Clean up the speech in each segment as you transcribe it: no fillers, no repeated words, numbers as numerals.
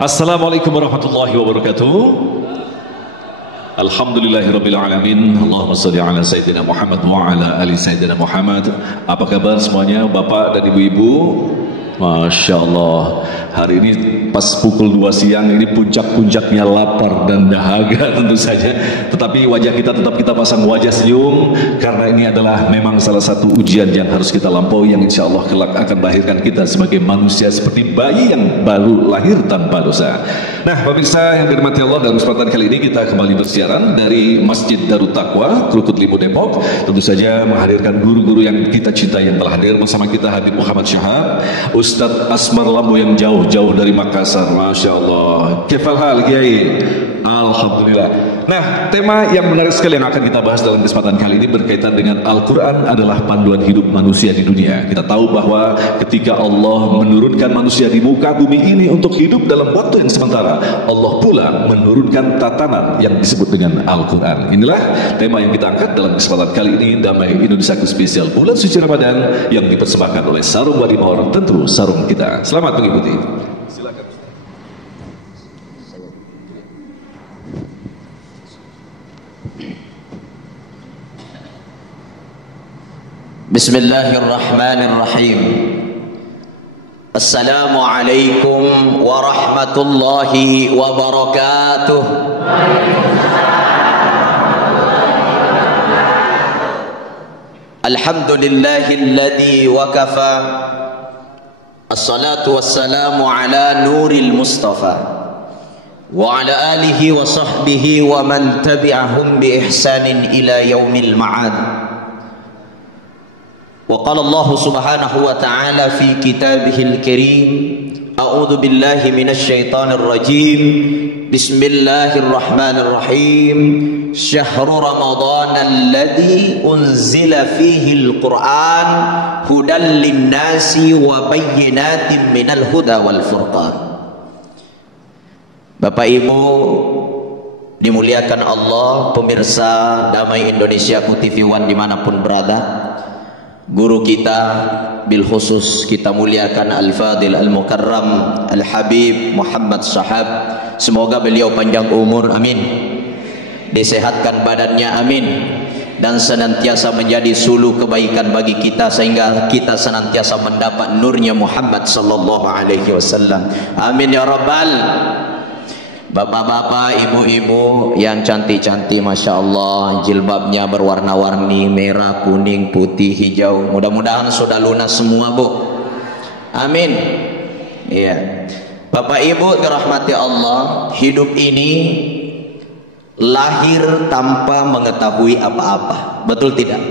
Assalamualaikum warahmatullahi wabarakatuh. Alhamdulillahirabbil alamin. Allahumma shalli ala sayyidina Muhammad wa ala ali sayyidina Muhammad. Apa kabar semuanya, Bapak dan Ibu-ibu? Masya Allah, hari ini pas pukul 2 siang ini puncak-puncaknya lapar dan dahaga tentu saja. Tetapi wajah kita tetap kita pasang wajah senyum, karena ini adalah memang salah satu ujian yang harus kita lampaui, yang insya Allah kelak akan melahirkan kita sebagai manusia seperti bayi yang baru lahir tanpa dosa. Nah, pemirsa yang dirahmati Allah, dalam kesempatan kali ini kita kembali bersiaran dari Masjid Darut Taqwa, Krukut Limu, Depok. Tentu saja menghadirkan guru-guru yang kita cintai yang telah hadir bersama kita, Habib Muhammad Syahab, Ustadz Asmar Lambo yang jauh-jauh dari Makassar. Masya Allah. Kefal hal Kiai? Alhamdulillah. Nah, tema yang menarik sekali yang akan kita bahas dalam kesempatan kali ini berkaitan dengan Al-Quran adalah panduan hidup manusia di dunia. Kita tahu bahwa ketika Allah menurunkan manusia di muka bumi ini untuk hidup dalam waktu yang sementara, Allah pula menurunkan tatanan yang disebut dengan Al-Quran. Inilah tema yang kita angkat dalam kesempatan kali ini, Damai Indonesiaku Spesial Bulan Suci Ramadan, yang dipersembahkan oleh Sarung Wadimor, tentu sarung kita. Selamat mengikuti. Silakan. Bismillahirrahmanirrahim. Assalamualaikum warahmatullahi wabarakatuh. Alhamdulillahilladzi wakafa. Assalatu wassalamu ala nuril mustafa wa ala alihi wa sahbihi wa man tabi'ahum bi ihsanin ila yaumil ma'ad. Wa qala Allah subhanahu wa ta'ala fi kitabihil karim, a'udzu billahi minasy syaithanir rajim. Bismillahirrahmanirrahim. Syahrul Ramadan alladzi unzila fihi al-Qur'an hudan lin-nasi wa bayyinatin minal huda wal furqan. Bapak Ibu dimuliakan Allah, pemirsa Damai Indonesiaku TV One dimanapun berada, guru kita bil khusus kita muliakan Al-Fadil Al-Mukarram Al-Habib Muhammad Syahab, semoga beliau panjang umur, amin, disehatkan badannya, amin, dan senantiasa menjadi suluh kebaikan bagi kita sehingga kita senantiasa mendapat nurnya Muhammad sallallahu alaihi wasallam, amin ya rabbal. Bapak-bapak, ibu-ibu yang cantik-cantik, Masya Allah, jilbabnya berwarna-warni, merah, kuning, putih, hijau, mudah-mudahan sudah lunas semua, Bu, amin. Iya, Bapak Ibu dirahmati Allah, hidup ini lahir tanpa mengetahui apa-apa, betul tidak?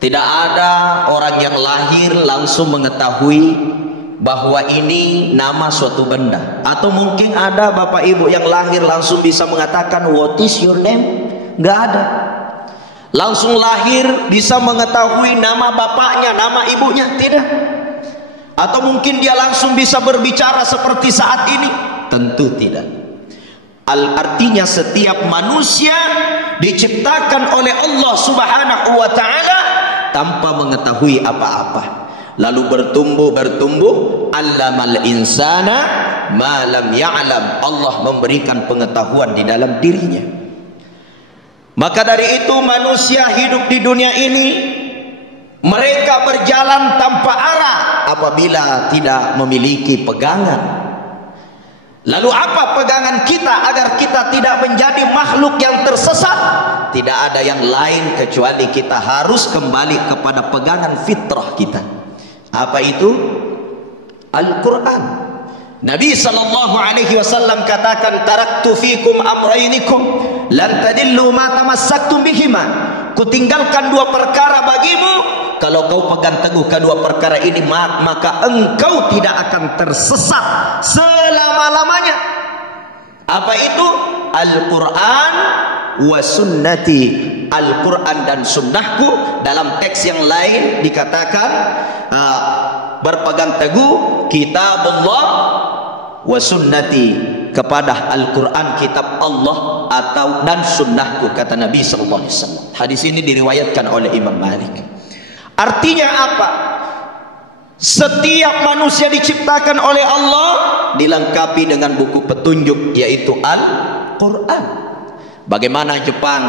Tidak ada orang yang lahir langsung mengetahui bahwa ini nama suatu benda. Atau mungkin ada Bapak Ibu yang lahir langsung bisa mengatakan what is your name? Nggak ada. Langsung lahir bisa mengetahui nama bapaknya, nama ibunya, tidak. Atau mungkin dia langsung bisa berbicara seperti saat ini? Tentu tidak. Artinya setiap manusia diciptakan oleh Allah subhanahu wa ta'ala tanpa mengetahui apa-apa, lalu bertumbuh, allamal insana ma lam ya'lam. Allah memberikan pengetahuan di dalam dirinya. Maka dari itu manusia hidup di dunia ini, mereka berjalan tanpa arah apabila tidak memiliki pegangan. Lalu apa pegangan kita agar kita tidak menjadi makhluk yang tersesat? Tidak ada yang lain kecuali kita harus kembali kepada pegangan fitrah kita. Apa itu? Al-Quran. Nabi sallallahu alaihi wasallam katakan, taraktu fikum amrainikum lan tadillu ma tamassaktum bihima. Kutinggalkan dua perkara bagimu, kalau kau pegang teguh kedua perkara ini maka engkau tidak akan tersesat selama-lamanya. Apa itu? Al-Quran wa sunnati. Al-Quran dan sunnahku. Dalam teks yang lain dikatakan berpegang teguh kitabullah wa sunnati, kepada Al-Quran kitab Allah atau dan sunnahku, kata Nabi sallallahu alaihi wasallam. Hadis ini diriwayatkan oleh Imam Malik. Artinya apa? Setiap manusia diciptakan oleh Allah dilengkapi dengan buku petunjuk, yaitu Al-Quran. Bagaimana Jepang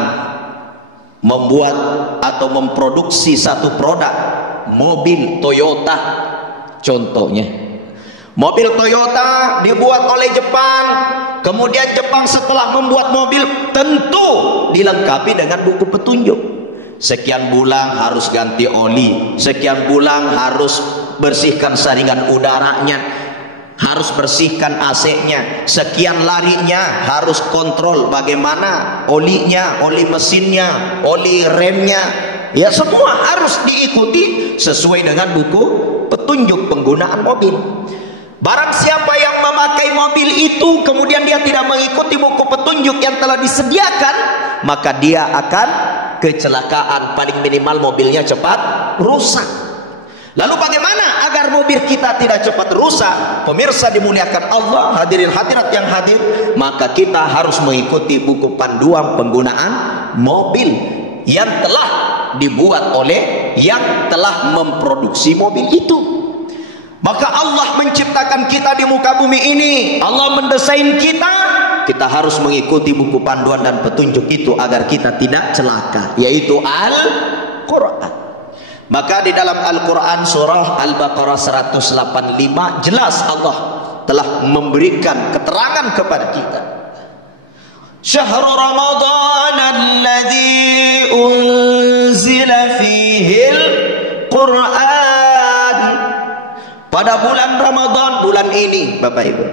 membuat atau memproduksi satu produk mobil Toyota, contohnya mobil Toyota dibuat oleh Jepang, kemudian Jepang setelah membuat mobil tentu dilengkapi dengan buku petunjuk. Sekian bulan harus ganti oli, sekian bulan harus bersihkan saringan udaranya, harus bersihkan AC-nya, sekian larinya harus kontrol bagaimana olinya, oli mesinnya, oli remnya, ya semua harus diikuti sesuai dengan buku petunjuk penggunaan mobil. Barang siapa yang memakai mobil itu kemudian dia tidak mengikuti buku petunjuk yang telah disediakan, maka dia akan kecelakaan, paling minimal mobilnya cepat rusak. Lalu bagaimana agar mobil kita tidak cepat rusak? Pemirsa dimuliakan Allah, hadirin hadirat yang hadir, maka kita harus mengikuti buku panduan penggunaan mobil yang telah dibuat oleh yang telah memproduksi mobil itu. Maka Allah menciptakan kita di muka bumi ini, Allah mendesain kita, kita harus mengikuti buku panduan dan petunjuk itu agar kita tidak celaka, yaitu Al-Quran. Maka di dalam Al-Quran surah Al-Baqarah 185 jelas Allah telah memberikan keterangan kepada kita. Syahrul Ramadan alladzi unzila fihil Quran. Pada bulan Ramadan, bulan ini Bapak Ibu,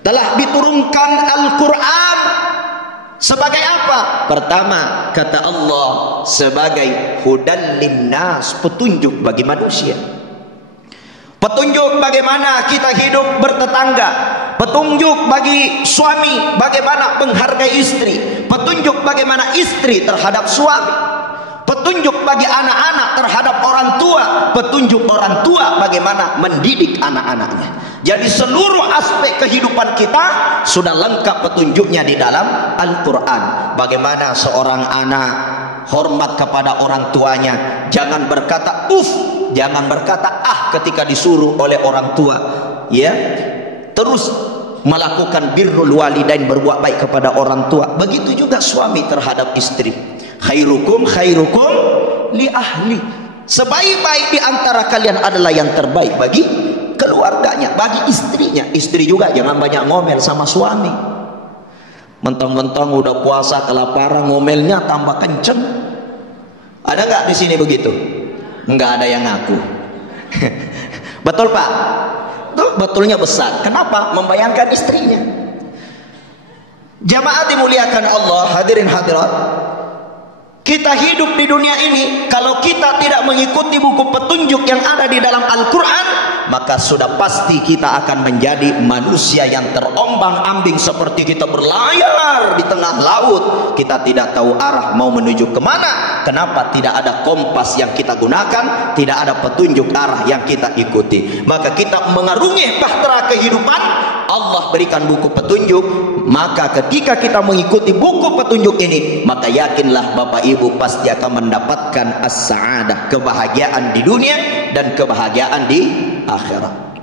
telah diturunkan Al-Quran. Sebagai apa? Pertama, kata Allah, sebagai hudan linnas, petunjuk bagi manusia. Petunjuk bagaimana kita hidup bertetangga, petunjuk bagi suami bagaimana menghargai istri, petunjuk bagaimana istri terhadap suami, petunjuk bagi anak-anak terhadap orang tua, petunjuk orang tua bagaimana mendidik anak-anaknya. Jadi seluruh aspek kehidupan kita sudah lengkap petunjuknya di dalam Al-Quran. Bagaimana seorang anak hormat kepada orang tuanya, jangan berkata jangan berkata ketika disuruh oleh orang tua, ya, terus melakukan birrul walidain, berbuat baik kepada orang tua. Begitu juga suami terhadap istri. Khairukum li ahli. Sebaik-baik di antara kalian adalah yang terbaik bagi keluarganya, bagi istrinya. Istri juga jangan banyak ngomel sama suami. Mentang-mentang udah puasa kelaparan, ngomelnya tambah kenceng. Ada nggak di sini begitu? Nggak ada yang ngaku. Betul Pak? Tuh betulnya besar. Kenapa? Membayangkan istrinya. Jamaah dimuliakan Allah, hadirin hadirat. Kita hidup di dunia ini, kalau kita tidak mengikuti buku petunjuk yang ada di dalam Al-Quran, maka sudah pasti kita akan menjadi manusia yang terombang-ambing, seperti kita berlayar di tengah laut. Kita tidak tahu arah mau menuju kemana. Kenapa? Tidak ada kompas yang kita gunakan, tidak ada petunjuk arah yang kita ikuti. Maka kita mengarungi bahtera kehidupan, Allah berikan buku petunjuk. Maka ketika kita mengikuti buku petunjuk ini, maka yakinlah Bapak Ibu pasti akan mendapatkan as-sa'adah, kebahagiaan di dunia dan kebahagiaan di akhirat.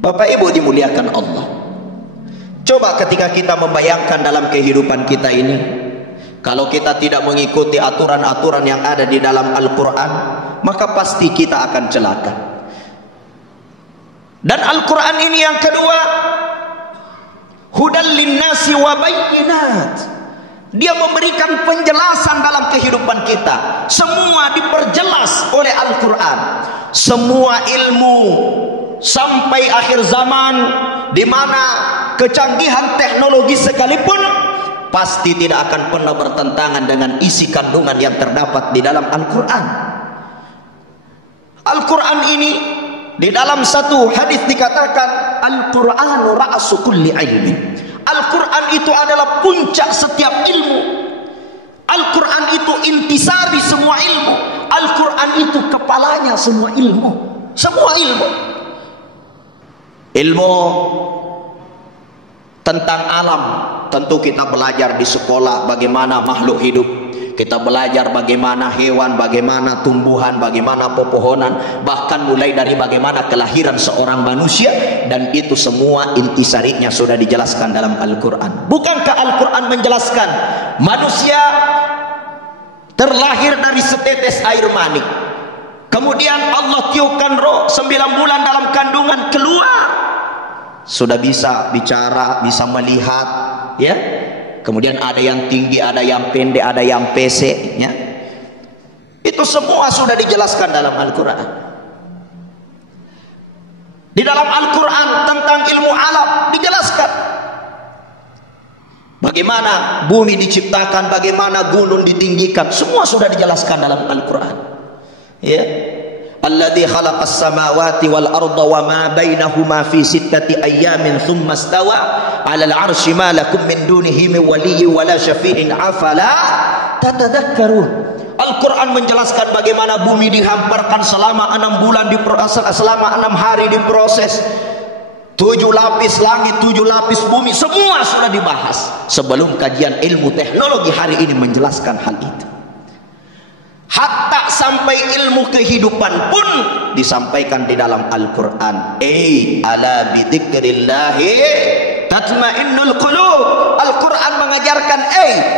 Bapak Ibu dimuliakan Allah, coba ketika kita membayangkan dalam kehidupan kita ini, kalau kita tidak mengikuti aturan-aturan yang ada di dalam Al-Quran, maka pasti kita akan celaka. Dan Al-Quran ini yang kedua, hudan linnasi wa bayyinat. Dia memberikan penjelasan dalam kehidupan kita. Semua diperjelas oleh Al-Quran. Semua ilmu sampai akhir zaman, di mana kecanggihan teknologi sekalipun pasti tidak akan pernah bertentangan dengan isi kandungan yang terdapat di dalam Al-Quran. Al-Quran ini di dalam satu hadis dikatakan Al-Qur'anu ra'su kulli ilmin. Al-Quran itu adalah puncak setiap ilmu. Al-Quran itu intisari semua ilmu. Al-Quran itu kepalanya semua ilmu. Semua ilmu. Ilmu tentang alam, tentu kita belajar di sekolah bagaimana makhluk hidup. Kita belajar bagaimana hewan, bagaimana tumbuhan, bagaimana pepohonan, bahkan mulai dari bagaimana kelahiran seorang manusia. dan itu semua intisarinya sudah dijelaskan dalam Al-Quran. Bukankah Al-Quran menjelaskan manusia terlahir dari setetes air mani, kemudian Allah tiupkan roh 9 bulan dalam kandungan, keluar sudah bisa bicara, bisa melihat, ya. Kemudian ada yang tinggi, ada yang pendek, ada yang pesek, ya. Itu semua sudah dijelaskan dalam Al-Quran. Di dalam Al-Quran tentang ilmu alam dijelaskan bagaimana bumi diciptakan, bagaimana gunung ditinggikan, semua sudah dijelaskan dalam Al-Quran, ya. Alladzi khalaqas samawati wal arda wa ma bainahuma fi 6 ayyamin thumma istawa 'alal 'arsy ma lakum min dunihi min waliyyin wa la syafi'in afala tatadhakkarun. Al-Quran menjelaskan bagaimana bumi dihamparkan selama 6 bulan, selama 6 hari diproses. 7 lapis langit, 7 lapis bumi, semua sudah dibahas sebelum kajian ilmu teknologi hari ini menjelaskan hal itu. Hatta sampai ilmu kehidupan pun disampaikan di dalam Al-Quran. Ala bidzikrillahi tatmainnul qulub. Al-Quran mengajarkan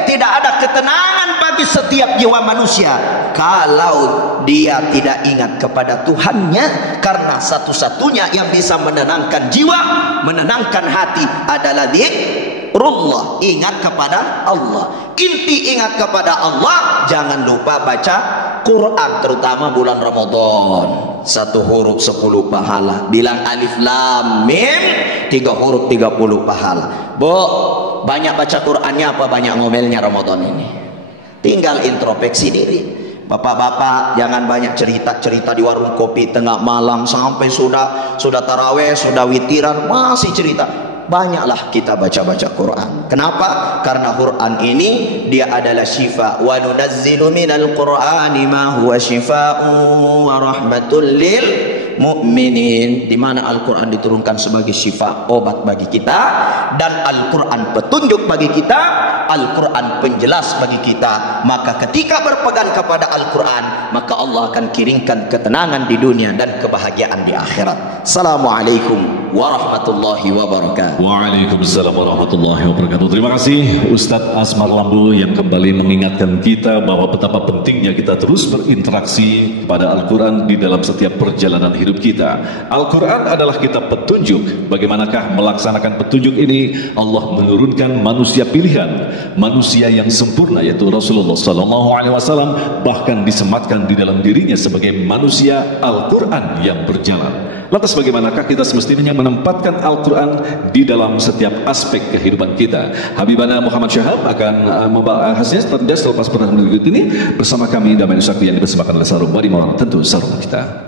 tidak ada ketenangan bagi setiap jiwa manusia kalau dia tidak ingat kepada Tuhannya, karena satu-satunya yang bisa menenangkan jiwa, menenangkan hati adalah zikrullah, ingat kepada Allah. Inti ingat kepada Allah, jangan lupa baca Quran, terutama bulan Ramadan. 1 huruf 10 pahala. Bilang alif lam mim 3 huruf 30 pahala. Bu, banyak baca Qurannya apa banyak ngomelnya Ramadan ini? Tinggal introspeksi diri. Bapak-bapak jangan banyak cerita-cerita di warung kopi tengah malam sampai sudah taraweh, sudah witiran masih cerita. Banyaklah kita baca-baca Quran. Kenapa? Karena Quran ini dia adalah syifa. Wa nunazzilu minal Qur'ani ma huwa syifaa'un wa rahmatul lil mu'minin. Di mana Al-Quran diturunkan sebagai syifa, obat bagi kita, dan Al-Quran petunjuk bagi kita, Al-Quran penjelas bagi kita. Maka ketika berpegang kepada Al-Quran, maka Allah akan kirimkan ketenangan di dunia dan kebahagiaan di akhirat. Assalamualaikum warahmatullahi wabarakatuh. Waalaikumsalam warahmatullahi wabarakatuh. Terima kasih Ustadz Asmar Lambu yang kembali mengingatkan kita bahwa betapa pentingnya kita terus berinteraksi kepada Al-Quran di dalam setiap perjalanan hidup kita. Al-Quran adalah kitab petunjuk. Bagaimanakah melaksanakan petunjuk ini? Allah menurunkan manusia pilihan, manusia yang sempurna, yaitu Rasulullah SAW, bahkan disematkan di dalam dirinya sebagai manusia Al-Quran yang berjalan. Lantas bagaimanakah kita semestinya menempatkan Al-Quran di dalam setiap aspek kehidupan kita? Habibana Muhammad Syahab akan membahasnya selepas pertemuan berikut ini bersama kami, Damai Nusakti, yang dipersembahkan oleh Sarum Badi Mawar, tentu Sarum kita.